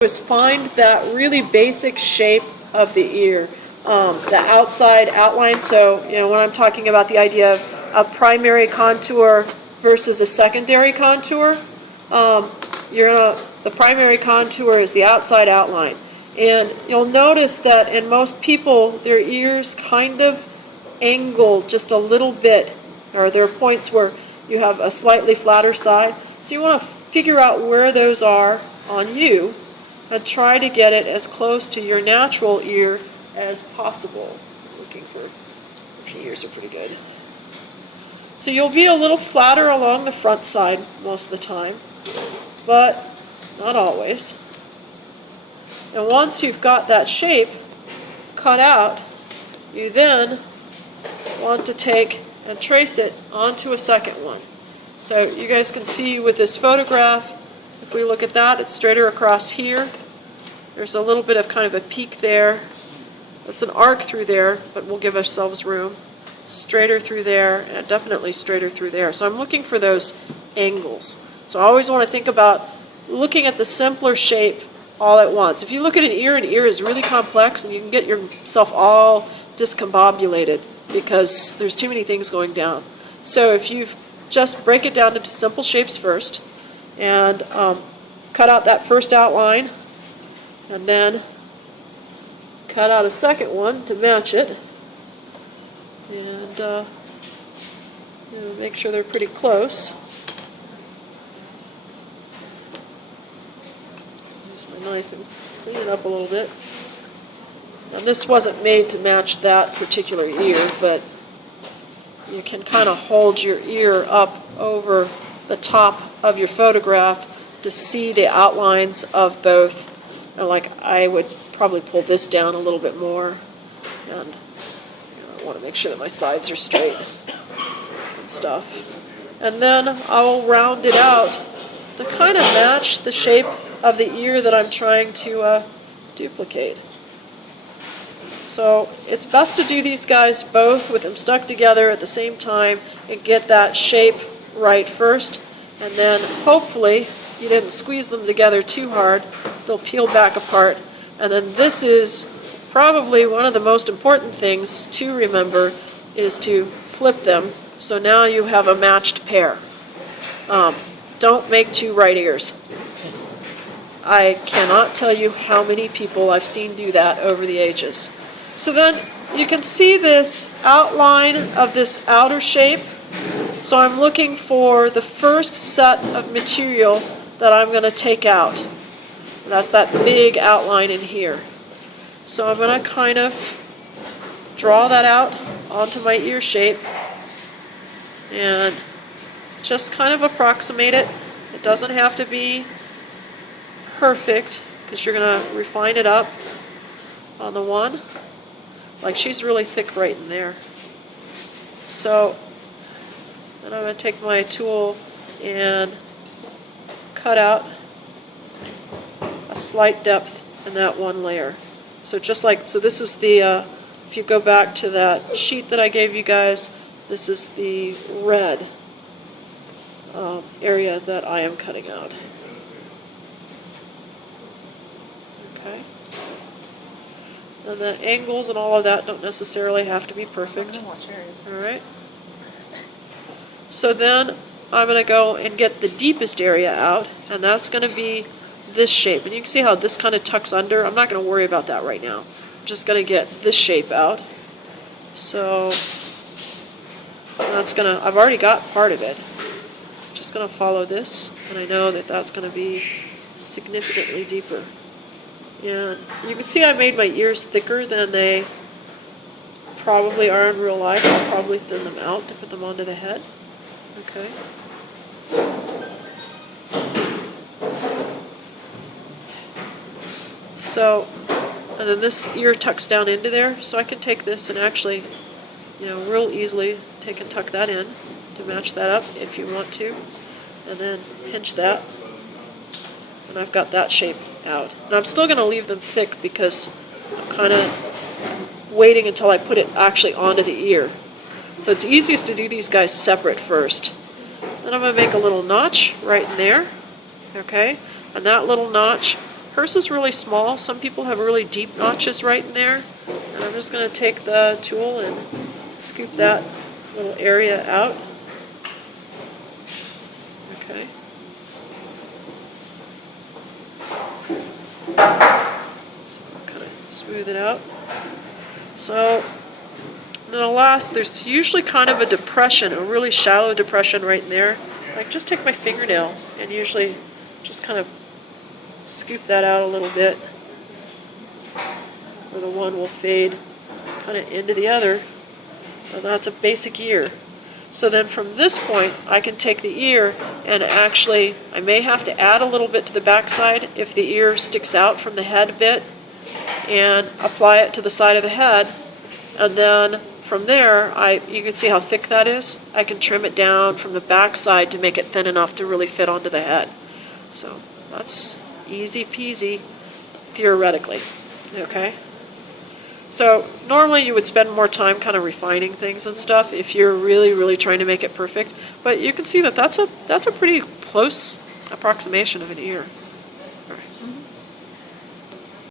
is find that really basic shape of the ear, the outside outline. So, when I'm talking about the idea of a primary contour versus a secondary contour, the primary contour is the outside outline. And you'll notice that in most people, their ears kind of angle just a little bit, or there are points where you have a slightly flatter side. So you want to figure out where those are on you and try to get it as close to your natural ear as possible. I'm looking for, your ears are pretty good. So you'll be a little flatter along the front side most of the time, but not always. And once you've got that shape cut out, you then want to take and trace it onto a second one. So you guys can see with this photograph, if we look at that, it's straighter across here. There's a little bit of kind of a peak there. It's an arc through there, but we'll give ourselves room. Straighter through there, and definitely straighter through there. So I'm looking for those angles. So I always want to think about looking at the simpler shape all at once. If you look at an ear is really complex, and you can get yourself all discombobulated because there's too many things going down. So if you just break it down into simple shapes first, and cut out that first outline, and then cut out a second one to match it, and make sure they're pretty close. Use my knife and clean it up a little bit. Now this wasn't made to match that particular ear, but you can kind of hold your ear up over the top of your photograph to see the outlines of both. Like I would probably pull this down a little bit more, and I want to make sure that my sides are straight and stuff. And then I'll round it out to kind of match the shape of the ear that I'm trying to duplicate. So it's best to do these guys both with them stuck together at the same time and get that shape right first, and then hopefully you didn't squeeze them together too hard. They'll peel back apart. And then this is probably one of the most important things to remember, is to flip them. So now you have a matched pair. Don't make two right ears. I cannot tell you how many people I've seen do that over the ages. So then you can see this outline of this outer shape. So I'm looking for the first set of material that I'm going to take out. That's that big outline in here. So I'm going to kind of draw that out onto my ear shape and just kind of approximate it. It doesn't have to be perfect because you're going to refine it up on the one. Like she's really thick right in there. So then I'm going to take my tool and cut out a slight depth in that one layer. So so this is the, if you go back to that sheet that I gave you guys, this is the red area that I am cutting out. Okay. And the angles and all of that don't necessarily have to be perfect. All right. So then I'm going to go and get the deepest area out, and that's going to be this shape. And you can see how this kind of tucks under. I'm not going to worry about that right now. I'm just going to get this shape out. So that's going to, I've already got part of it. I'm just going to follow this, and I know that that's going to be significantly deeper. And you can see I made my ears thicker than they probably are in real life. I'll probably thin them out to put them onto the head. Okay. So, and then this ear tucks down into there, so I can take this and actually, real easily take and tuck that in to match that up if you want to, and then pinch that, and I've got that shape out. And I'm still going to leave them thick because I'm kind of waiting until I put it actually onto the ear. So it's easiest to do these guys separate first. Then I'm going to make a little notch right in there, okay? And that little notch hers is really small. Some people have really deep notches right in there. And I'm just going to take the tool and scoop that little area out. Okay. So kind of smooth it out. So then last, there's usually kind of a depression, a really shallow depression right in there. I can just take my fingernail and usually just kind of scoop that out a little bit, where the one will fade kind of into the other. And that's a basic ear. So then from this point, I can take the ear and actually, I may have to add a little bit to the backside if the ear sticks out from the head a bit, and apply it to the side of the head. And then from there, you can see how thick that is. I can trim it down from the backside to make it thin enough to really fit onto the head. So that's easy peasy, theoretically. Okay? So normally you would spend more time kind of refining things and stuff if you're really, really trying to make it perfect. But you can see that that's a pretty close approximation of an ear.